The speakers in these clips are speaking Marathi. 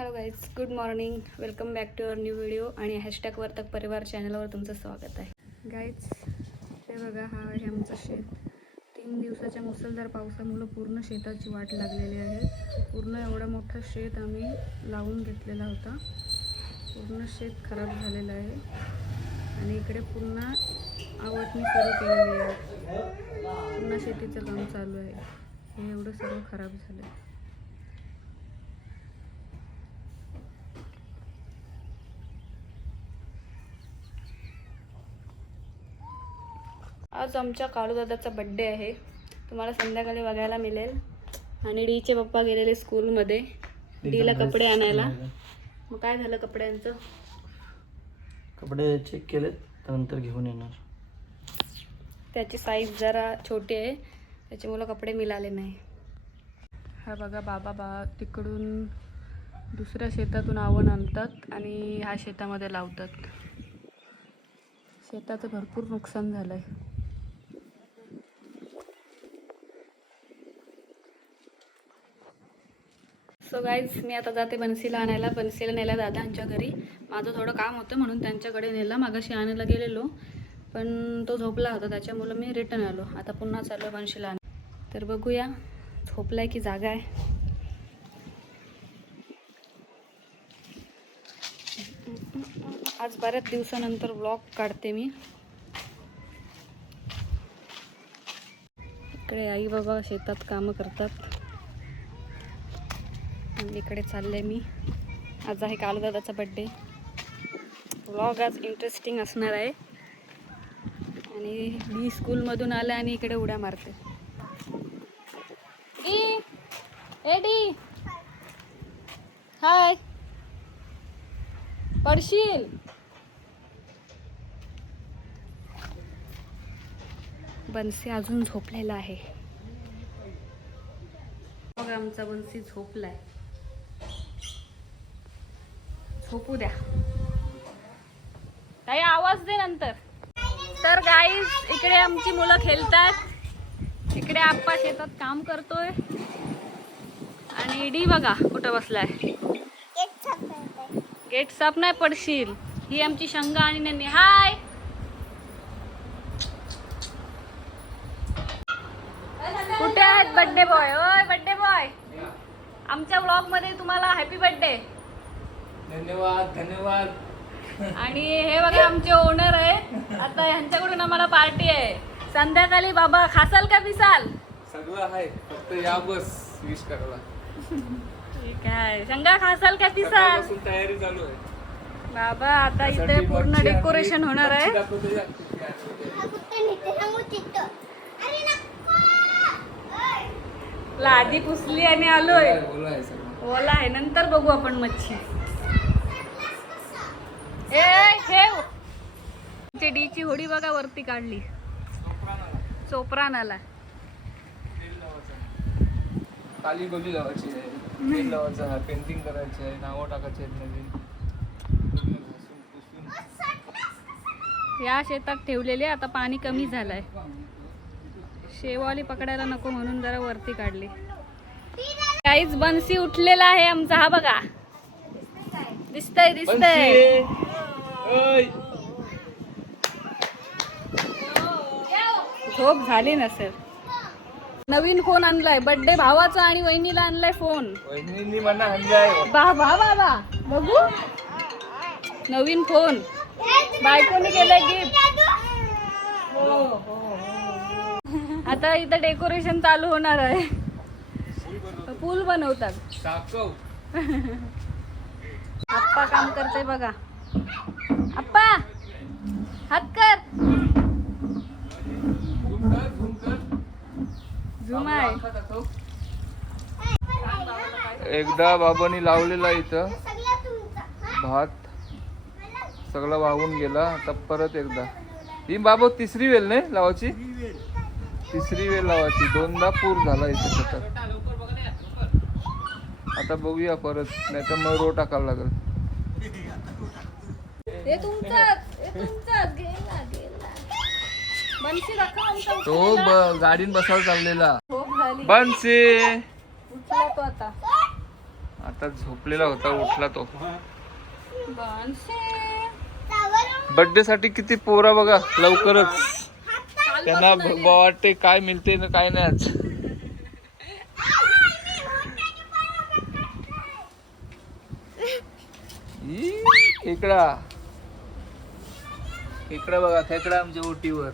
Hello guys good morning welcome back to our new video आणि हॅशटॅग वर्तक परिवार चॅनलवर तुमचं स्वागत आहे. गाईज हे बघा हा आहे आमचं शेत. तीन दिवसाच्या मुसळधार पावसामुळं पूर्ण शेताची वाट लागलेली आहे. पूर्ण एवढा मोठा शेत आम्ही लावून घेतलेला होता. पूर्ण शेत खराब झालेलं आहे. आणि इकडे पुन्हा आवडणी सुरू केलेली आहे. पुन्हा शेतीचं काम चालू आहे. हे एवढं सर्व खराब झालं आहे आज आमच्या काळूदादाचा बड्डे आहे. तुम्हाला संध्याकाळी बघायला मिळेल. आणि डीचे पप्पा गेलेले स्कूलमध्ये. डीला कपडे आणायला. मग काय झालं कपड्यांचं? कपडे चेक केलेत त्यानंतर घेऊन येणार. त्याची साईज जरा छोटी आहे. त्याच्यामुळं कपडे मिळाले नाही. हा बघा बाबा बा तिकडून दुसऱ्या शेतातून आवण आणतात आणि ह्या शेतामध्ये लावतात. शेताचं भरपूर नुकसान झालं आहे सो गाईज मी आता जाते बनसीला आणायला. बन्सीला नेला दादांच्या घरी. माझं थोडं काम होतं म्हणून त्यांच्याकडे नेलं. मागाशी आणायला गेलेलो पण तो झोपला होता. त्याच्यामुळं मी रिटर्न आलो. आता पुन्हा चाललो बनशीला आण तर बघूया झोपलाय की जागा आहे? आज बऱ्याच दिवसानंतर ब्लॉग काढते मी. इकडे आई बाबा शेतात कामं करतात. आणि इकडे चालले मी. आज आहे कालदादाचा बड्डे व्लॉग आज इंटरेस्टिंग असणार आहे. आणि मी स्कूलमधून आले आणि इकडे उड्या मारते. D A D hi. पडशील? बनसी अजून झोपलेला आहे. बघा आमचा बनसी झोपलाय. झोपू द्या. काही आवाज दे नंतर. तर गाईज इकडे आमची मुलं खेळतात. इकडे आप्पा शेतात काम करतोय. आणि डी बघा कुठं बसलाय. गेट साफ नाही पडशील. ही आमची शंगा आणि नंदी हाय कुठे आहेत बर्थडे बॉय ओय बर्थडे बॉय आमच्या ब्लॉगमध्ये तुम्हाला हॅपी बर्थडे धन्यवाद धन्यवाद. आणि हे बघा आमचे ओनर आहे. आता ह्यांच्याकडून आम्हाला पार्टी आहे. संध्याकाळी बाबा खासाल का पिसाल? सगळं आहे फक्त या बस विश करायला. ठीक आहे. शंगा खासाल का पिसाल? सकाळपासून तयारी चालू आहे. बाबा आता इथे त्यासाठी पूर्ण मच्छी डेकोरेशन. होणार मच्छी आहे दाखवतो या. आधी पुसली आणि आलोय. ओला आहे सगळं. ओला आहे नंतर बघू आपण मच्छी. ए ठेव डी डीची होडी बघा वरती काढली. चोपरान आला काली गोली लावायची आहे. तेल लावायचं आहे पेंटिंग करायची आहे नावं टाकायची आहेत नवीन. या शेतात ठेवलेले आता पाणी कमी झालंय. शेवाली पकडायला नको म्हणून जरा वरती काढली. काहीच बनसी उठलेला आहे आमचा हा बघा. दिसतय दिसतय. झोप झाली नसेल नवीन फोन आणलाय. बर्थडे भावाचा आणि वहिनीला आणलाय फोन बा बाबा बघू. नवीन फोन बायकोने केलंय गिफ्ट आता इथं डेकोरेशन चालू होणार आहे. पूल बनवतात. आप्पा काम करते बघा. आप्पा हात कर. झुम आहे. एकदा बाबांनी लावलेला इथं भात सगळं वाहून गेला. आता परत एकदा. ही बाबा तिसरी वेल नाही लावायची? तिसरी वेल लावायची. दोनदा पूर झाला इथे सतत. आता बघूया परत नाही तर मग रो टाकायला लागेल. तो. ब- गाडीन बसायला चाललेला. बनसी! आता. झोपलेला होता उठला तो. बर्थडे साठी किती पोरा बघा लवकरच. त्यांना ब- वाटते काय मिळते ना काय नाही आज. खेकडा. खेकडा बघा खेकडा आमच्या ओटीवर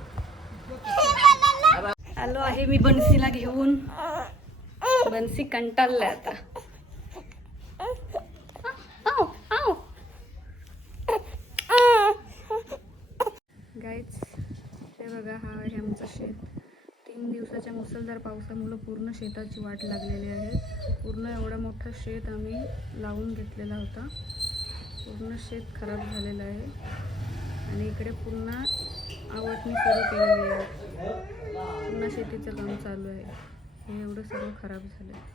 आलो आहे मी बनसीला घेऊन. बनसी कंटाळलाय आता. गाईच ते बघा हा आहे आमचं शेत. तीन दिवसाच्या मुसळधार पावसामुळं पूर्ण शेताची वाट लागलेली आहे. पूर्ण एवढा मोठा शेत आम्ही लावून घेतलेला होता. पूर्ण शेत खराब झालेलं आहे. आणि इकडे पुन्हा आवडणी सुरू केलेली आहे. पुन्हा शेतीचं काम चालू आहे. हे एवढं सर्व खराब झालं आहे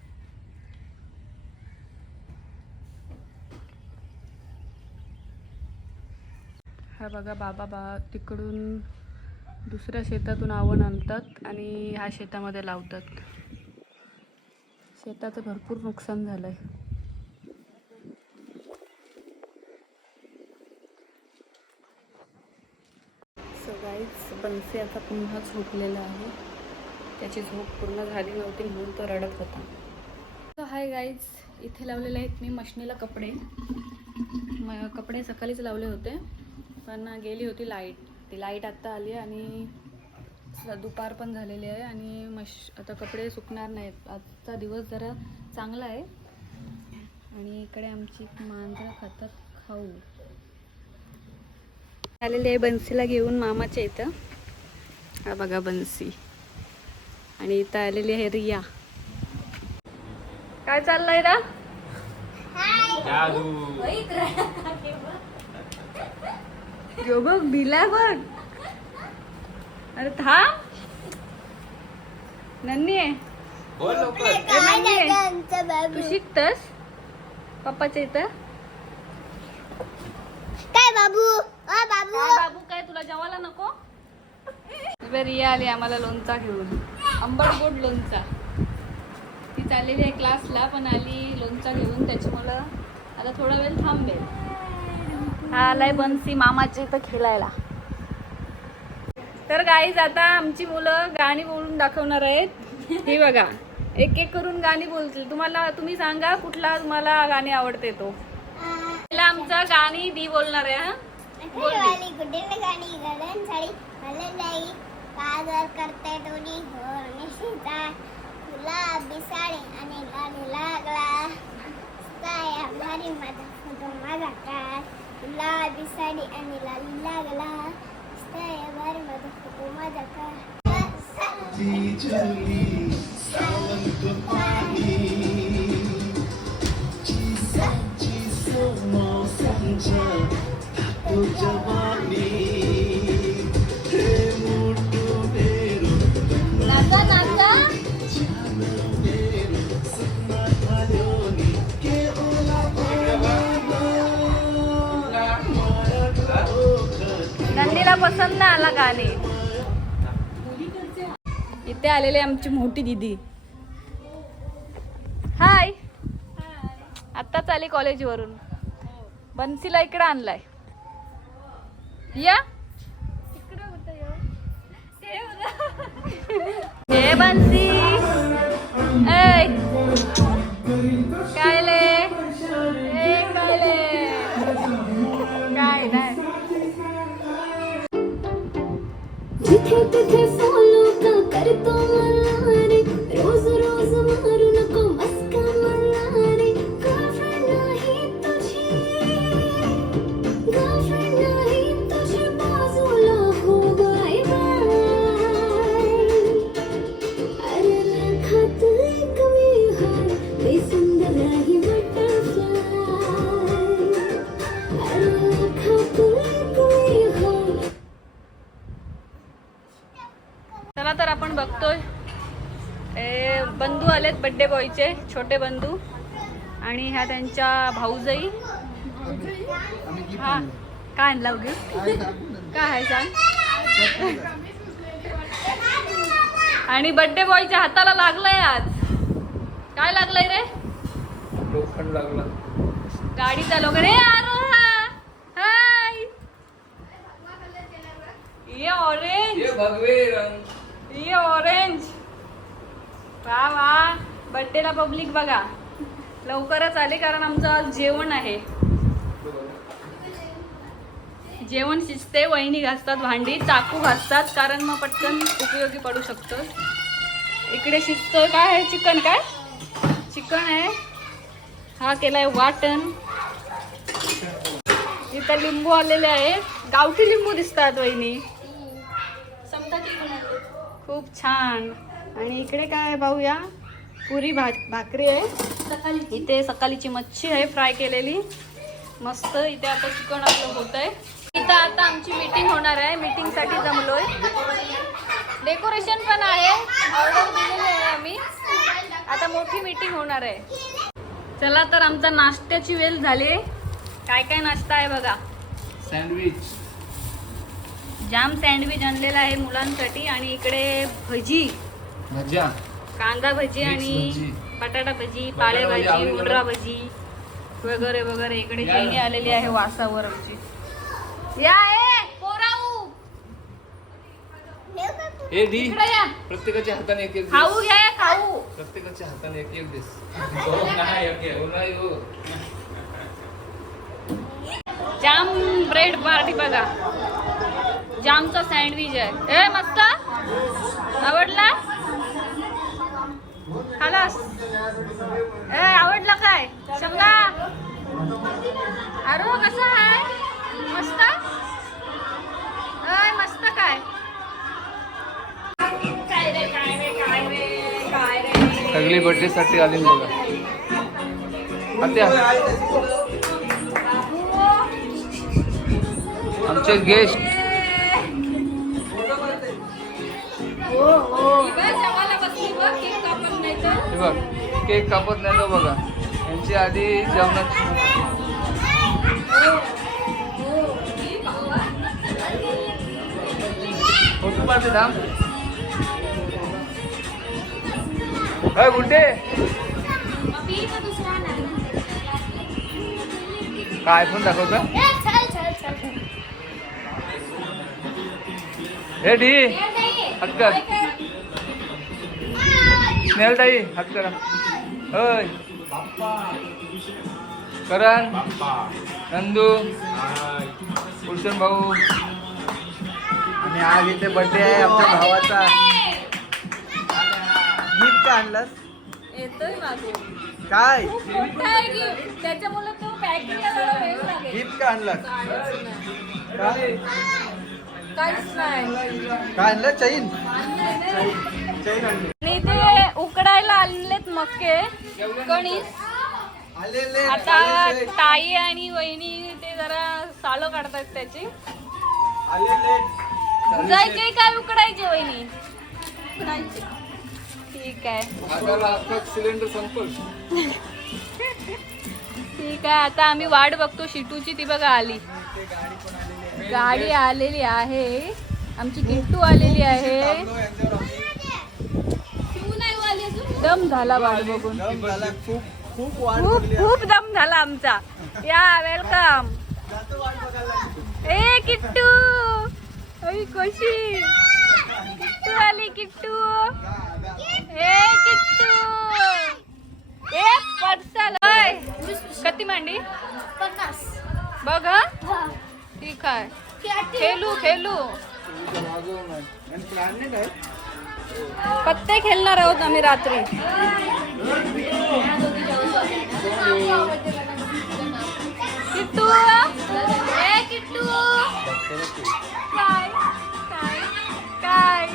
हा बघा बाबा बा तिकडून दुसऱ्या शेतातून आवण आणतात आणि ह्या शेतामध्ये लावतात. शेताचं भरपूर नुकसान झालं आहे बनसे आता पुन्हा झोपलेला आहे. त्याची झोप पूर्ण झाली नव्हती म्हणून तो रडत होता. तर हाय गाईज इथे लावलेले आहेत मी मशनीला कपडे. म कपडे सकाळीच लावले होते पण गेली होती लाइट ती लाइट आत्ता आली आणि दुपार पण झालेली आहे आणि मश आता कपडे सुकणार नाहीत. आजचा दिवस जरा चांगला आहे. आणि इकडे आमची मांजरं खातात खाऊ. आलेली आहे बन्सीला घेऊन मामाच्या इथं. हा बघा बन्सी. आणि इथं आलेली आहे रिया. काय चाललंय रा? घेऊ बघ दिला बघ. अरे थांब नन्नी आहे. तू शिकतस? पप्पाच्या इथं? काय बाबू? काय बाबू काय तुला जेवायला नको? रिया आली आम्हाला लोणचा घेऊन. आंबट गोड लोणचा. ती चाललेली आहे क्लासला पण आली लोणचा घेऊन त्याच्यामुळं आता थोडा वेळ थांबेल. हा आलाय बनसी मामाच्या इथं खेळायला. तर गाईज आता आमची मुलं गाणी बोलून दाखवणार आहेत. ही बघा एक एक करून गाणी बोलतील. तुम्हाला तुम्ही सांगा कुठला तुम्हाला गाणी आवडते तो. आमचं गाणी दी बोलणार आहे हा? वाली गुड्डे गाणी गगन साडी मला नाही काजर करते दोन्ही होर निशिता गुलाबी साडी आणि गाणी लागला. काय भारी माझा फोटो माझा काय गुलाबी साडी आणि लाली लागला. काय भारी माझा फोटो माझा काय नाचा नाचा। नंदीला पसंत ना आला गाणे. इथे आलेले आमची मोठी दिदी. हाय. आत्ताच आली कॉलेजवरून बन्सीला इकडं आणलाय. या. हे बन्सी काय ले? ए, काय ले? काय नाही तर आपण बघतोय. ए, बंधू आलेत बड्डे बॉयचे छोटे बंधू. आणि ह्या त्यांच्या भाऊजई. हा. काय आणला गिफ्ट काय आहे सांग? आणि बड्डे बॉयच्या हाताला लागलंय आज. काय लागलंय रे? लोखंड लागला गाडी चालव रे हाय. ये ऑरेंज ये भगवे रंग. ये ऑरेंज वा वा. बड्डेला पब्लिक बघा. लवकरच आले कारण आमचं आज जेवण आहे. जेवण शिजते वहिनी घासतात भांडी चाकू घासतात कारण मग पटकन उपयोगी पडू शकतो. इकडे शिजतं काय आहे? चिकन काय? चिकन आहे. हा केलाय वाटण. इथं लिंबू आलेले आहे. गावठी लिंबू दिसतात वहिनी. खूप छान. आणि इकडे काय आहे पाहूया? पुरी भा भाकरी आहे. इथे सकाळीची मच्छी आहे फ्राय केलेली. मस्त इथे आता चिकन आपलं होत आहे इथं आता आमची मीटिंग होणार आहे. मीटिंगसाठी जमलोय. डेकोरेशन पण आहे. ऑर्डर दिलेली आहे आम्ही. आता मोठी मीटिंग होणार आहे. चला तर आमचा नाश्त्याची वेळ झाली. काय काय नाश्ता आहे बघा. सँडविच जाम सँडविच आणलेला आहे मुलांसाठी आणि इकडे भजी. भज्या. कांदा भजी आणि भजी. बटाटा भजी पाळे भजी भाजी मला. भजी वगैरे वगैरे. इकडे या. ना. जेणी आलेली आहे वासावर आमची. या ए पोराऊ ए या. प्रत्येकाच्या हाताने एक एक. खाऊ घ्या खाऊ. प्रत्येकाच्या हाताने एक एक दिस. जाम ब्रेड पार्टी बघा. जामचा सँडविच आहे. ए मस्त? आवडला? खालास? ए आवडला काय? सांगा अरे कसं आहे? मस्त? अय मस्त काय? काय रे काय रे काय रे काय रे सगळी बर्थडे साठी आली बघा आत्या. आमचे गेस्ट बघ केक कापत नाही तो बघा. यांची आधी जेवणाची धाम काय गुंडे. काय आयफोन दाखवत? हे डी हक्कर स्नेहल ताई हात करा. होय करण. नंदू. भूषण भाऊ. आणि आज इथे बर्थडे आहे आमच्या भावाचा. गिफ्ट का आणलास? येतोय मागून. काय? खूप मोठा आहे गिफ्ट त्याच्यामुळे तो पॅकिंग करायला वेळ लागेल. गिफ्ट का आणलास? काय काहीच नाही. काय आणलं? चैन? आणली आणि ते उकडायला आणलेत मक्के. कणीस आता ताई आणि वहिनी ते जरा सालो काढतात त्याची. जायचे काय उकडायचे वहिनी? ठीक आहे. सिलेंडर संपल ठीक आहे आता आम्ही वाट बघतो शिटूची ती बघा आली. गाडी आलेली आहे. आमची किट्टू आलेली आहे. झाला वाट बघून. झाला खूप खूप वाट खूप बघली खूप दम झाला आमचा. या वेलकम जातो वाट बघायला. ए किट्टू. अई कशी? किट्टू आली किट्टू. ए किट्टू. ए पडसाल ओय. कती मांडी? बघ हं. ठीक आहे. खेळू खेळू. पत्ते खेळणार आहोत आम्ही रात्री. किट्टू? ए किट्टू! काय काय काय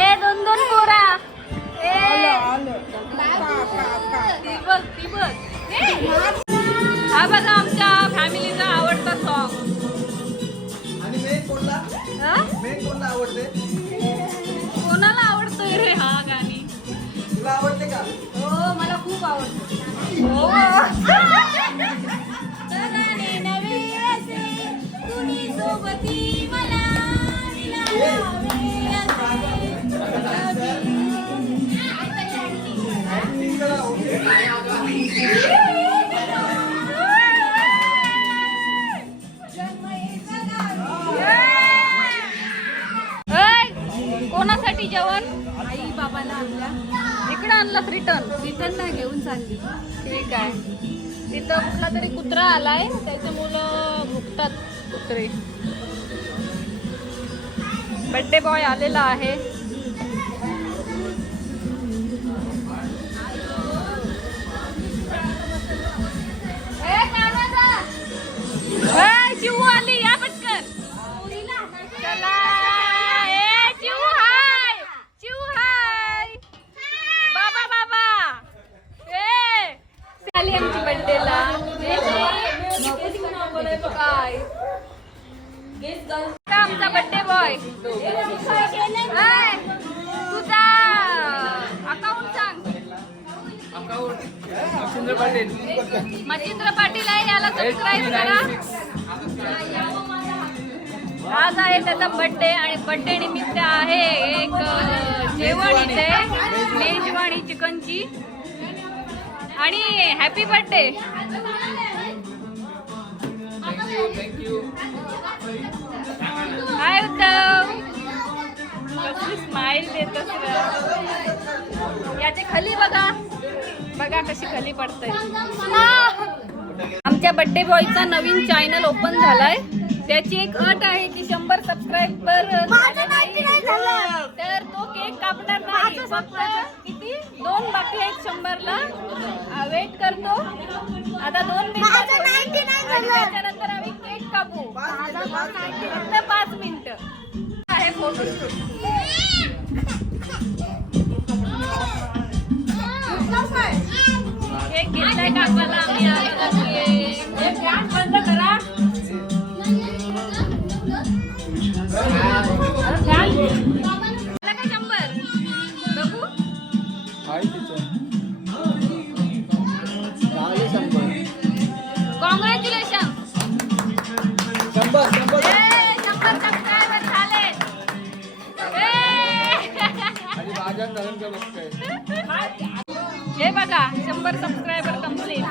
ए दोन दोन पोरा. ए. ती बघ ती बघ. हा बघा. कोणासाठी जेवण? आई बाबाला. सोबती मला मिळावे असे. ऍक्टिंग करा ठीक आहे. तिथं कुठला तरी कुत्रा आलाय त्याचे मुलं भुकतात. कुत्रे. बड्डे बॉय आलेला आहे. आली या पटकन चला ए चिऊ हाय चिऊ हाय बाबा बाबा ए आली आमची बर्थडेला काय का आमचा तुझा अकाउंट सांग. मच्छिंद्र पाटील मच्छिंद्र पाटील आहे याला सबस्क्राईब करा. आज आहे त्याचा बर्थडे आणि बर्थडे निमित्त आहे एक जेवण इथे मेजवाणी चिकनची. आणि happy birthday thank you hi Uddhav कसली स्माइल देतस याचे खाली बघा. बघा कशी खाली पडते आमच्या बर्थडे बॉयचा नवीन चॅनल ओपन झालाय. त्याची एक अट आहे की शंभर सबस्क्राईबर तर तो केक कापणार नाही. फक्त किती? दोन बाकी आहेत शंभरला. वेट करतो. आता दोन मिनिटात त्याच्यानंतर आम्ही कापू फक्त पाच मिनिटं. आहे केक घेतलाय कापायला आम्ही हे बघा शंभर सबस्क्रायबर कंप्लीट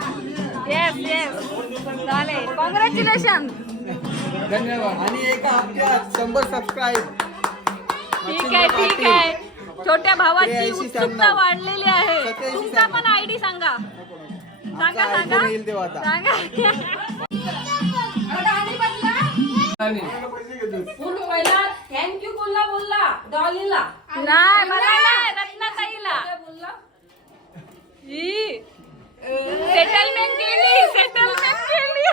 येस येस झाले. कॉंग्रॅच्युलेशन धन्यवाद. आणि एका हप्त्यात शंभर सबस्क्राईब ठीक आहे ठीक आहे. छोट्या भावाची उत्सुकता. वाढलेली आहे. तुमचा. पण आयडी सांगा. सांगा सांगा. सांगा. आणि थँक्यू बोलला बोलला. डॉलीला नाही रत्नाताईला. सेटलमेंट केली सेटलमेंट केली.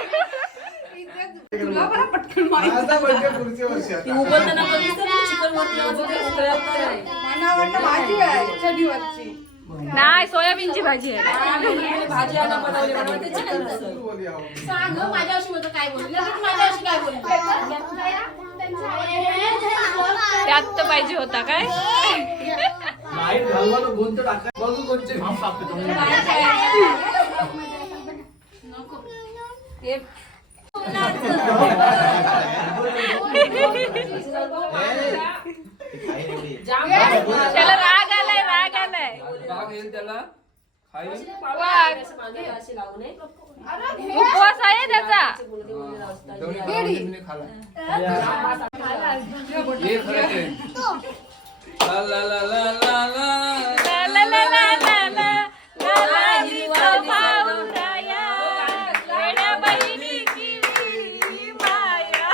तुला बरं पटकन माहिती माझा birthday पुढच्या वर्षी ती उबलताना बघितलं चिकन भाजी आहे नाही सोयाबीनची भाजी आहे. भाजी आणा बनवली सांग हं, माझ्याशी होतं काय बोलली? लगेच माझ्याशी काय बोलली? त्यात तर पाहिजे होता काय लाइट घालवायला कोणतं टाकाय बघू कोणचे घाम टाकतो त्याला राग आलाय राग आलाय भाग येईल त्याला खाईल वाघ. उपवास आहे त्याचा. खाला हे खरं ते. ला ला ला ला ला ला. ला ला ला ला ला ला. ला ला जिवा भाऊराया. वेड्या बहिणीची वेडी माया.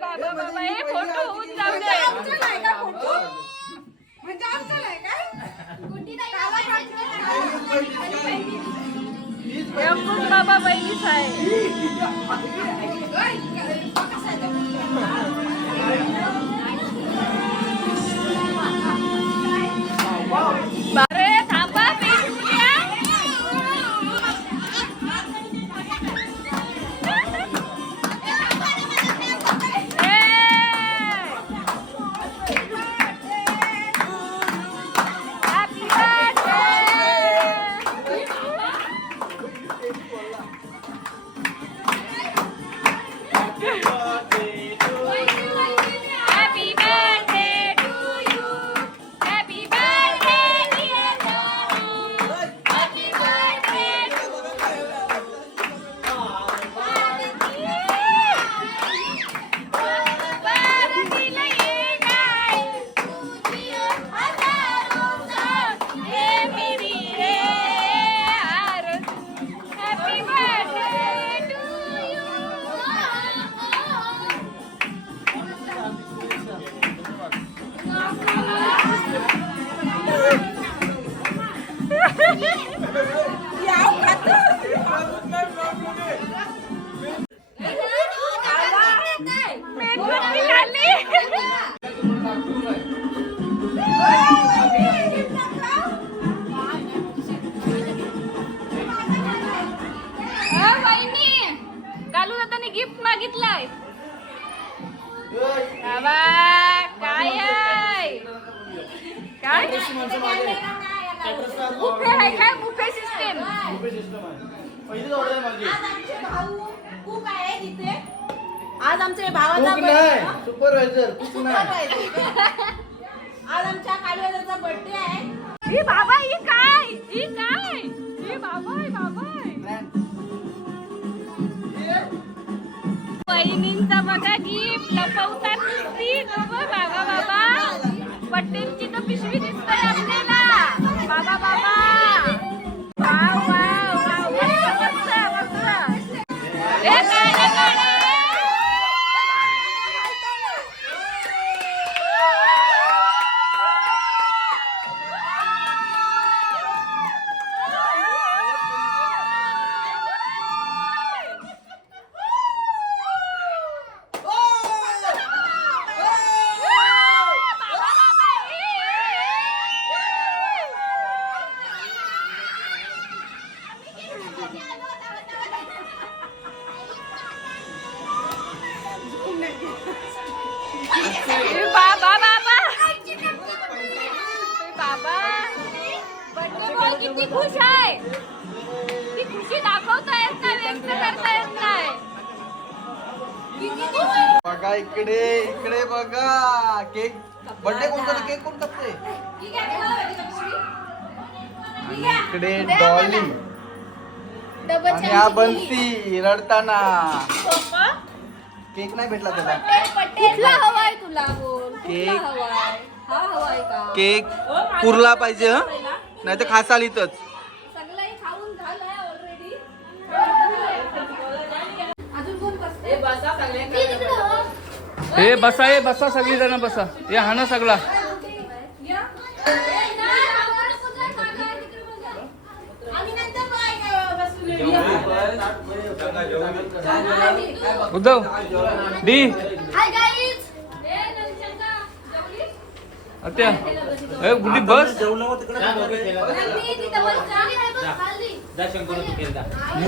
बाबा बाबा हे फोटो होऊन जाऊ दे अंकुश बाबा बहिणीच आहे बाबा काय आहे? काय? बुफे आहे काय? बुफे सिस्टम आज आमचे भावाचा सुपरवायझर आज आमच्या कालवाजाचा बर्थडे आहे. बाबा ही काय? ही काय? बाबा बाबा. बहिणींचा बघा गिफ्ट लपवतात नुसती. बाबा बाबा बाबा. पटेलची तर पिशवी दिसतंय आपल्याला. बाबा बाबा. इकडे डॉली आणि हा बन्सी रडताना. केक नाही भेटला त्याला. कुठला हवाय तुला बोल? केक. कुठला हवाय? हा हवाय का? केक पुरला पाहिजे हं? नाही तर खासाल इथंच. सगळंही खाऊन झालंय ऑलरेडी अजून कोण कसं हे बसा हे बसा सगळी जण बसा. हे हा ना सगळा आणि नंतर काय बसले उद्धव डी. आत्या ए गुड्डी बस. मी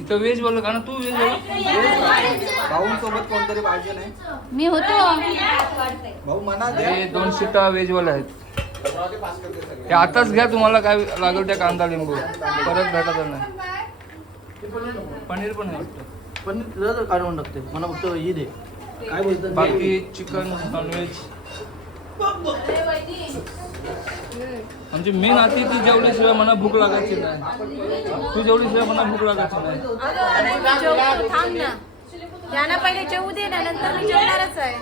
इथं व्हेज बोललो का ना तू व्हेज बोल भाऊ सोबत कोणतरी पाहिजे नाही. मी होतो. भाऊ म्हणा हे दोन सीटा व्हेजवाले आहेत. हे आताच घ्या तुम्हाला काय लागेल त्या कांदा लिंबू. परत भेटत नाही. पनीर पण आहे तर काढून टाकते. मला फक्त ही दे. काय बोलतात बाकी चिकन नॉनव्हेज. आमची मेन आती ती जेवल्याशिवाय मला भूक लागायची नाही. तू जेवल्याशिवाय मला भूक लागायची नाही. थांब ना त्यांना पहिले जेवू दे ना नंतर मी जेवणारच आहे.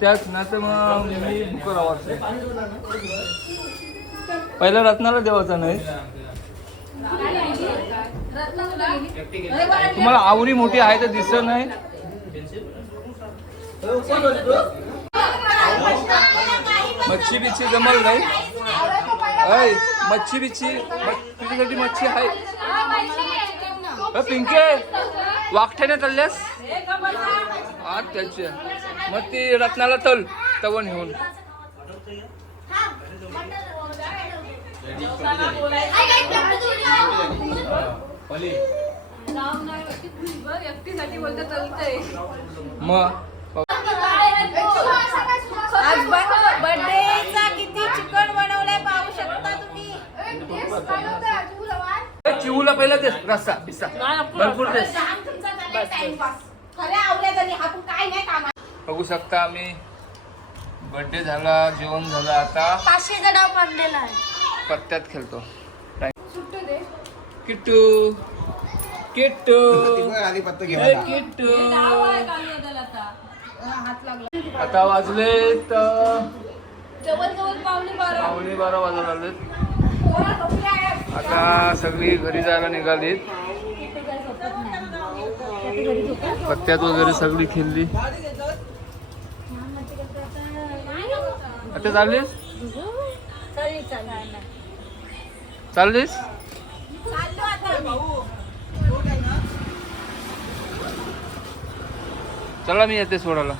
त्याच तर मग मी भूक राहायचं पहिल्या रत्नाला देवाचा नाही. तुम्हाला आवडी मोठी आहे तर दिसत नाही. मच्छी बिच्छी जमल नाही. ऐ मच्छी बिच्छी तुझ्यासाठी मच्छी आहे. पिंके वाकठ्याने तल्ल्यास हा त्याचे. मग ती रत्नाला तल तव नेऊन एकटीसाठी बोलते चालतंय मग आज बर्थडेचा किती चिकन बनवलंय पाहू शकता तुम्ही. चिवूला पहिला तेच रस्सा पिस्सा भरपूर तेच खऱ्या आवल्यात आपण काय नाही कामा बघू शकता आम्ही. बर्थडे झाला जेवण झालं आता. पाचशेचा डाव पडलेला आहे. पत्त्यात खेळतो. किट्टू. किट्टू. किट्टू आता. वाजले जवळ जवळ पावणे बारा. वाजून आलेत आता सगळी घरी जायला निघालीत. पत्त्यात वगैरे सगळी खेळली आता चाललीस? चाललीस? चला मी येते सोडायला.